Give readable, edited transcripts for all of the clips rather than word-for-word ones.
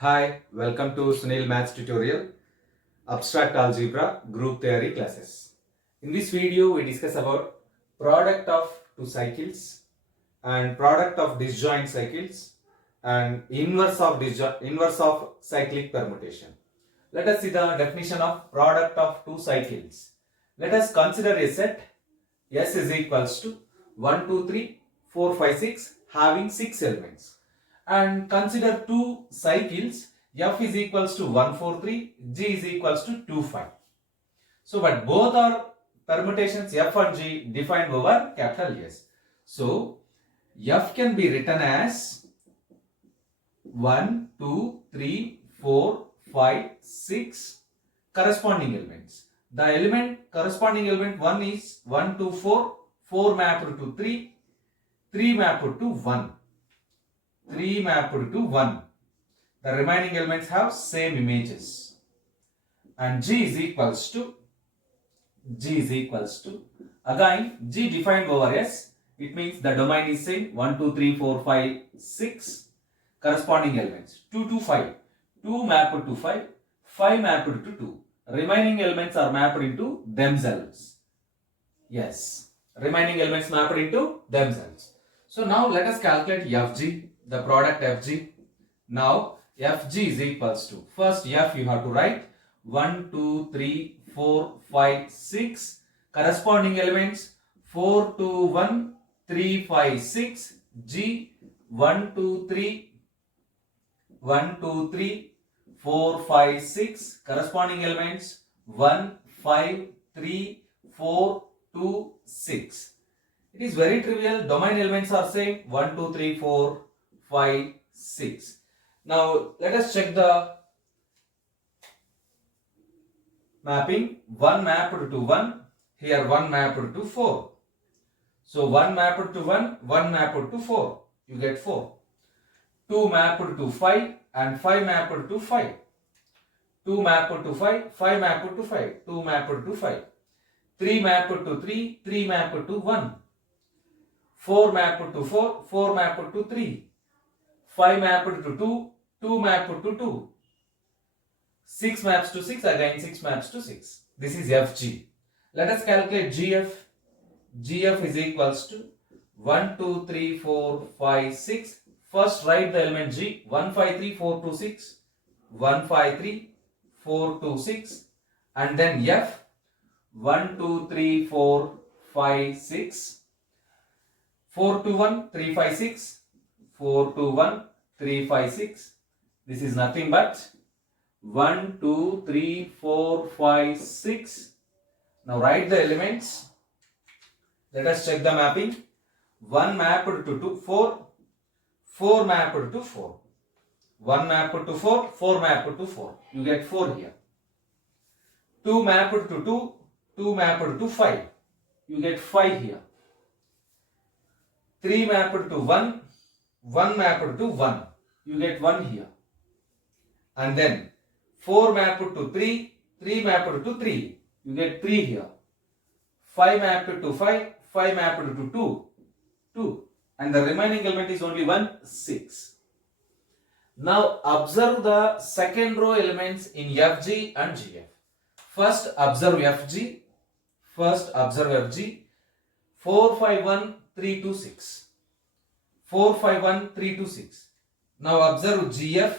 Hi, welcome to Sunil Maths tutorial, Abstract Algebra Group Theory classes. In this video, we discuss about product of two cycles and product of disjoint cycles and inverse of cyclic permutation. Let us see the definition of product of two cycles. Let us consider a set S is equals to 1, 2, 3, 4, 5, 6 having 6 elements. And consider two cycles F is equals to 1, 4, 3, G is equals to 2, 5. So, but both are permutations F and G defined over capital S. So, F can be written as 1, 2, 3, 4, 5, 6 corresponding elements. The corresponding element 1 is 1, 2, 4, 4 mapped to 3, 3 mapped to 1. 3 mapped to 1. The remaining elements have same images. And G is equals to again G defined over S. It means the domain is same 1, 2, 3, 4, 5, 6 corresponding elements. 2 to 5. 2 mapped to 5. 5 mapped to 2. Remaining elements are mapped into themselves. Yes. Remaining elements mapped into themselves. So now let us calculate Fg. The product Fg. Now Fg is equals to, first F you have to write 1, 2, 3, 4, 5, 6 corresponding elements 4, 2, 1, 3, 5, 6 G 1, 2, 3, 1, 2, 3, 4, 5, 6 corresponding elements 1, 5, 3, 4, 2, 6. It is very trivial. Domain elements are same 1, 2, 3, 4, 5, 6. Now let us check the mapping. 1 mapped to 1. Here 1 mapped to 4. So 1 mapped to 1, 1 mapped to 4. You get 4. 2 mapped to 5 and 5 mapped to 5. 2 mapped to 5, 5 mapped to 5. 2 mapped to 5. 3 mapped to 3, 3 mapped to 1. 4 mapped to 4, 4 mapped to 3. 5 mapped to 2, 2 mapped to 2. 6 maps to 6, again 6 maps to 6. This is Fg. Let us calculate Gf. Gf is equals to 1, 2, 3, 4, 5, 6. First write the element G. 1, 5, 3, 4, 2, 6. 1, 5, 3, 4, 2, 6. And then F. 1, 2, 3, 4, 5, 6. 4 to 1, 3, 5, 6. 4 to 1, 3, 5, 6. This is nothing but 1, 2, 3, 4, 5, 6. Now write the elements. Let us check the mapping. 1 mapped to 2, 4. 4 mapped to 4. 1 mapped to 4, 4 mapped to 4. You get 4 here. 2 mapped to 2, 2 mapped to 5. You get 5 here. 3 mapped to 1, 1 mapped to 1. You get 1 here. And then 4 mapped to 3, 3 mapped to 3. You get 3 here. 5 mapped to 5, 5 mapped to 2, 2. And the remaining element is only 1, 6. Now observe the second row elements in Fg and Gf. First observe Fg. 4, 5, 1, 3, 2, 6. 4, 5, 1, 3, 2, 6. Now observe Gf.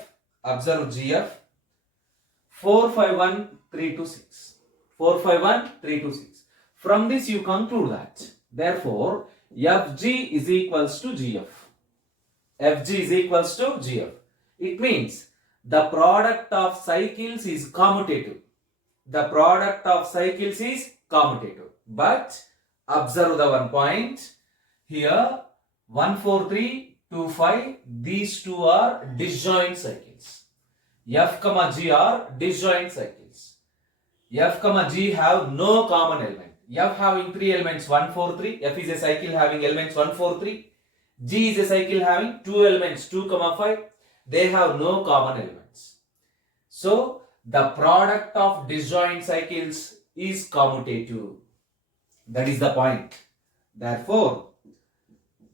4, 5, 1, 3, 2, 6. 4, 5, 1, 3, 2, 6. From this you conclude that, therefore, Fg is equals to Gf. Fg is equals to Gf. It means the product of cycles is commutative. The product of cycles is commutative. But observe the one point here. 1, 4, 3, 2, 5. These two are disjoint cycles. F, G are disjoint cycles. F, G have no common element. F having 3 elements 1, 4, 3. F is a cycle having elements 1, 4, 3. G is a cycle having 2 elements 2, 5. They have no common elements. So the product of disjoint cycles is commutative. That is the point. Therefore,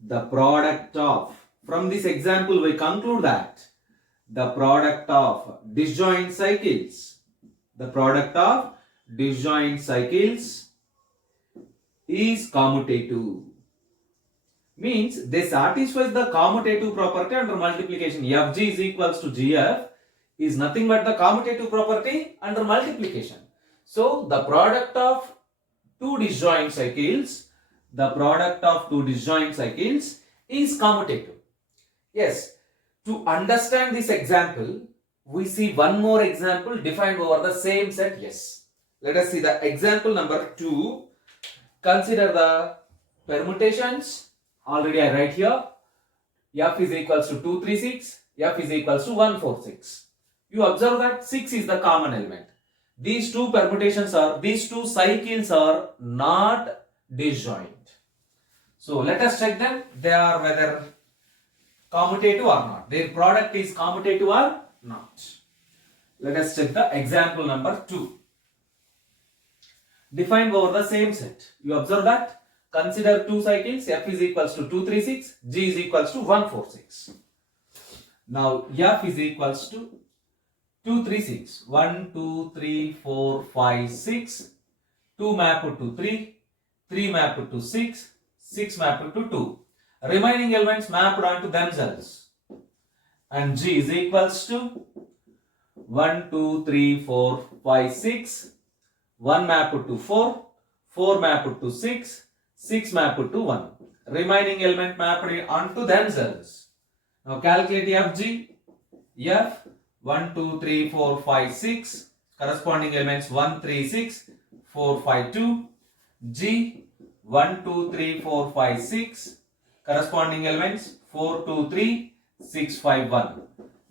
the product of, from this example we conclude that the product of disjoint cycles. The product of disjoint cycles is commutative. Means they satisfy the commutative property under multiplication. Fg is equals to Gf is nothing but the commutative property under multiplication. So the product of two disjoint cycles, is commutative. Yes, to understand this example, we see one more example defined over the same set. Yes, let us see the example number 2. Consider the permutations. Already I write here. F is equals to 236. F is equals to 146. You observe that 6 is the common element. These two cycles are not disjoint. So let us check them. They are whether commutative or not. Their product is commutative or not. Let us check the example number 2. Defined over the same set. You observe that. Consider two cycles. F is equals to 236. G is equals to 146. Now F is equals to 236. 1, 2, 3, 4, 5, 6. 2 mapped to 3. 3 mapped to 6. 6 mapped to 2. Remaining elements mapped onto themselves. And G is equals to 1, 2, 3, 4, 5, 6. 1 mapped to 4. 4 mapped to 6. 6 mapped to 1. Remaining element mapped onto themselves. Now calculate Fg. F 1, 2, 3, 4, 5, 6. Corresponding elements 1, 3, 6, 4, 5, 2. G 1, 2, 3, 4, 5, 6. Corresponding elements 4, 2, 3, 6, 5, 1.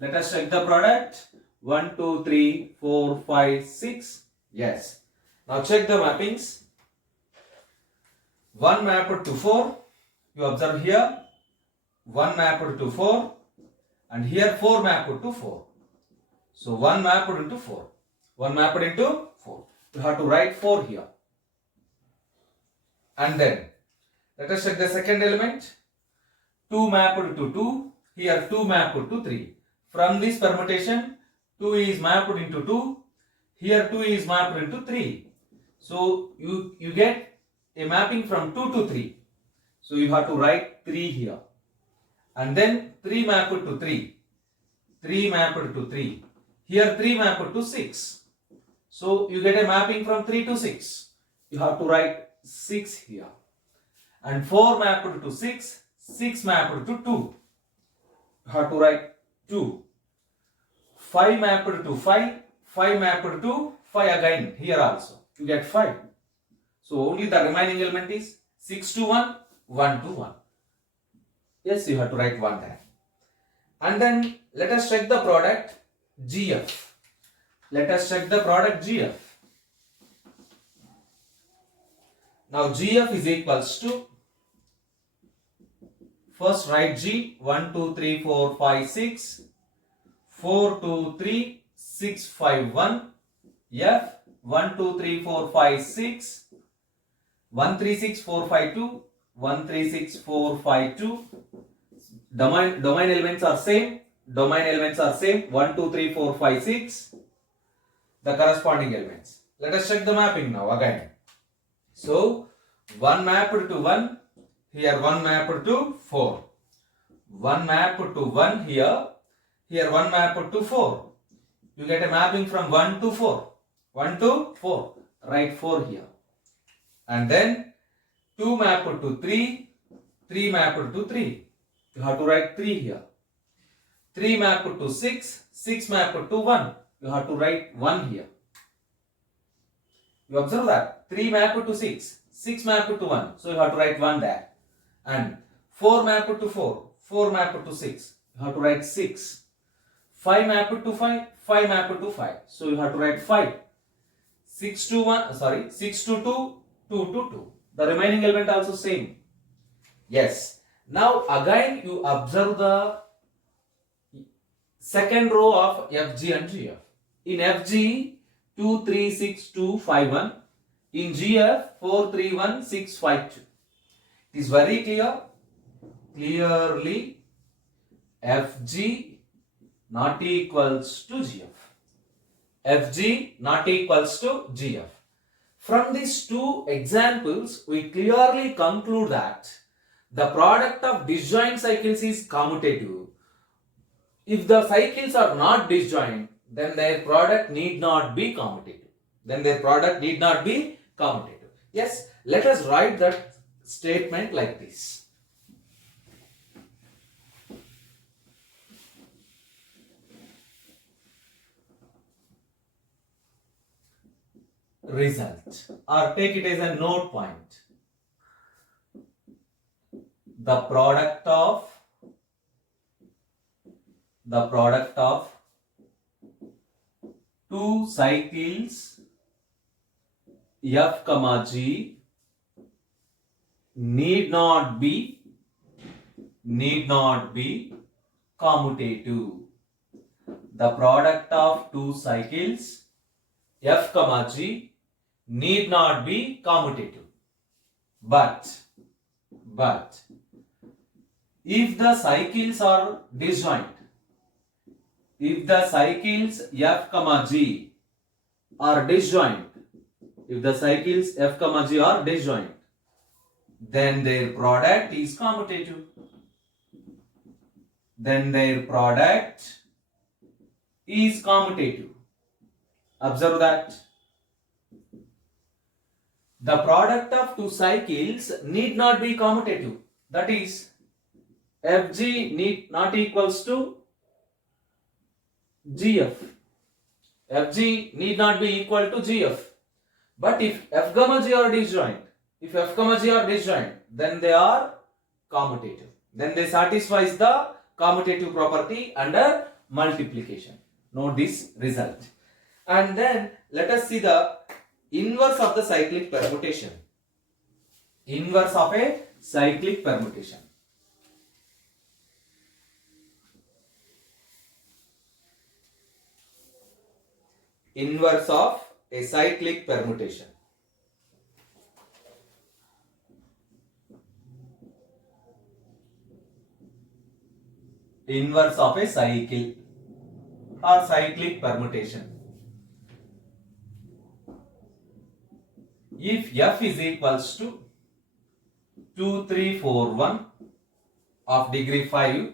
Let us check the product. 1, 2, 3, 4, 5, 6. Yes. Now check the mappings. 1 mapped to 4. You observe here 1 mapped to 4 and here 4 mapped to 4. So 1 mapped into 4. 1 mapped into 4. You have to write 4 here. And then let us check the second element. 2 mapped to 2. Here 2 mapped to 3. From this permutation 2 is mapped into 2. Here 2 is mapped into 3. So you get a mapping from 2 to 3. So you have to write 3 here. And then 3 mapped to 3. 3 mapped to 3. Here 3 mapped to 6. So you get a mapping from 3 to 6. You have to write 6 here. And 4 mapped to 6. 6 mapped to 2. You have to write 2. 5 mapped to 5. 5 mapped to 5 again here also. You get 5. So only the remaining element is 6 to 1, 1 to 1. Yes, you have to write 1 there. And then let us check the product GF. Let us check the product GF. Now GF is equals to, first write G, 1, 2, 3, 4, 5, 6, 4, 2, 3, 6, 5, 1, F, 1, 2, 3, 4, 5, 6, 1, 3, 6, 4, 5, 2, 1, 3, 6, 4, 5, 2. Domain elements are same. 1, 2, 3, 4, 5, 6. The corresponding elements. Let us check the mapping now again. So 1 mapped to 1. Here 1 mapped to 4. 1 mapped to 1 here. Here 1 mapped to 4. You get a mapping from 1 to 4. 1 to 4. Write 4 here. And then 2 mapped to 3. 3 mapped to 3. You have to write 3 here. 3 mapped to 6. 6 mapped to 1. You have to write 1 here. You observe that. 3 mapped to 6. 6 mapped to 1. So you have to write 1 there. And 4 mapped to 4. 4 mapped to 6. You have to write 6. 5 mapped to 5. 5 mapped to 5. So you have to write 5. 6 to 1. 6 to 2. 2 to 2. The remaining element also same. Yes. Now again you observe the second row of FG and GF. In FG 2, 3, 6, 2, 5, 1. In GF 4, 3, 1, 6, 5, 2. It is very clear. Clearly FG, not equals to GF. Fg not equals to GF. From these two examples, we clearly conclude that the product of disjoint cycles is commutative. If the cycles are not disjoint, then their product need not be commutative. Yes, let us write that statement like this. Result, or take it as a note point. The product of two cycles F, G need not be commutative. The product of two cycles F, G need not be commutative. But if the cycles are disjoint, if the cycles F, G are disjoint, then their product is commutative. Observe that. The product of two cycles need not be commutative. That is, Fg need not equals to GF. Fg need not be equal to GF. But if F, G are disjoint, then they are commutative. Then they satisfies the commutative property under multiplication. Note this result. And then let us see the inverse of the cyclic permutation. Inverse of a cyclic permutation. Inverse of a cyclic permutation. Inverse of a cycle or cyclic permutation. If F is equals to 2, 3, 4, 1 of degree 5,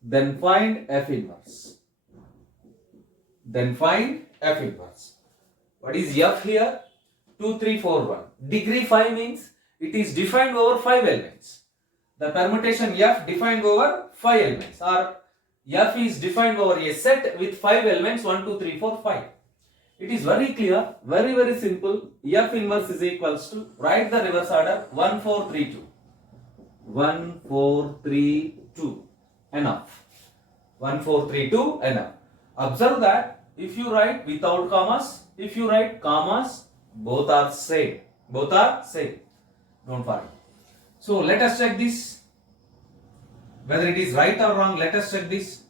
then find F inverse. What is F here? 2, 3, 4, 1. Degree 5 means it is defined over 5 elements. The permutation F defined over 5 elements, or F is defined over a set with 5 elements 1, 2, 3, 4, 5. It is very clear, very simple. F inverse is equals to, write the reverse order, 1, 4, 3, 2. 1, 4, 3, 2. Enough. 1, 4, 3, 2. Enough. Observe that if you write without commas, if you write commas, both are same. Don't forget. So let us check this. Whether it is right or wrong, let us check this.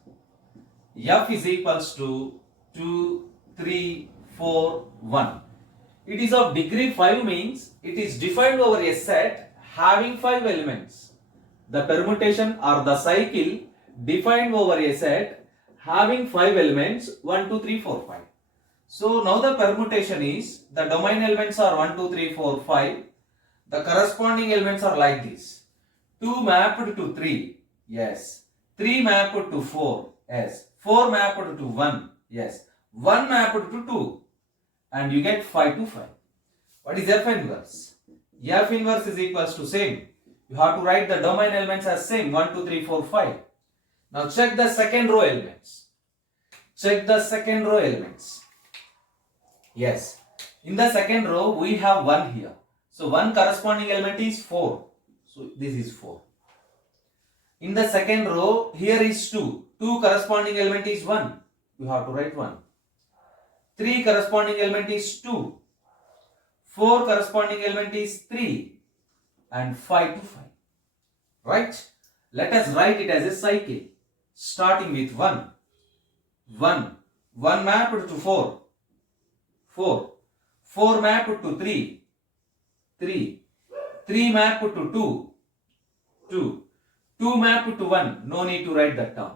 F is equals to 2, 3, 4, 1. It is of degree 5 means it is defined over a set having 5 elements. The permutation or the cycle defined over a set having 5 elements 1, 2, 3, 4, 5. So now the permutation is, the domain elements are 1, 2, 3, 4, 5. The corresponding elements are like this. 2 mapped to 3. Yes. 3 mapped to 4. Yes. 4 mapped to 1. Yes. 1 mapped to 2. And you get 5 to 5. What is F inverse? F inverse is equals to same. You have to write the domain elements as same. 1, 2, 3, 4, 5. Now check the second row elements. Yes. In the second row we have 1 here. So 1 corresponding element is 4. So this is 4. In the second row, here is 2. 2 corresponding element is 1. You have to write 1. 3 corresponding element is 2. 4 corresponding element is 3. And 5 to 5. Right? Let us write it as a cycle. Starting with 1. 1. 1 mapped to 4. 4. 4 mapped to 3. 3. 3 mapped to 2. 2. 2 mapped to 1. No need to write that term.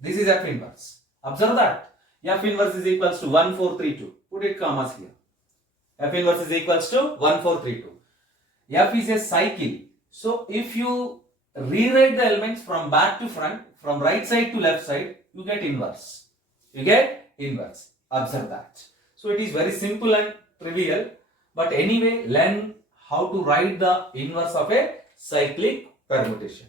This is F inverse. Observe that. F inverse is equals to 1, 4, 3, 2. Put it commas here. F inverse is equals to 1, 4, 3, 2. F is a cycle. So if you rewrite the elements from back to front, from right side to left side, you get inverse. You get inverse. Observe that. So it is very simple and trivial. But anyway, learn how to write the inverse of a cyclic permutation.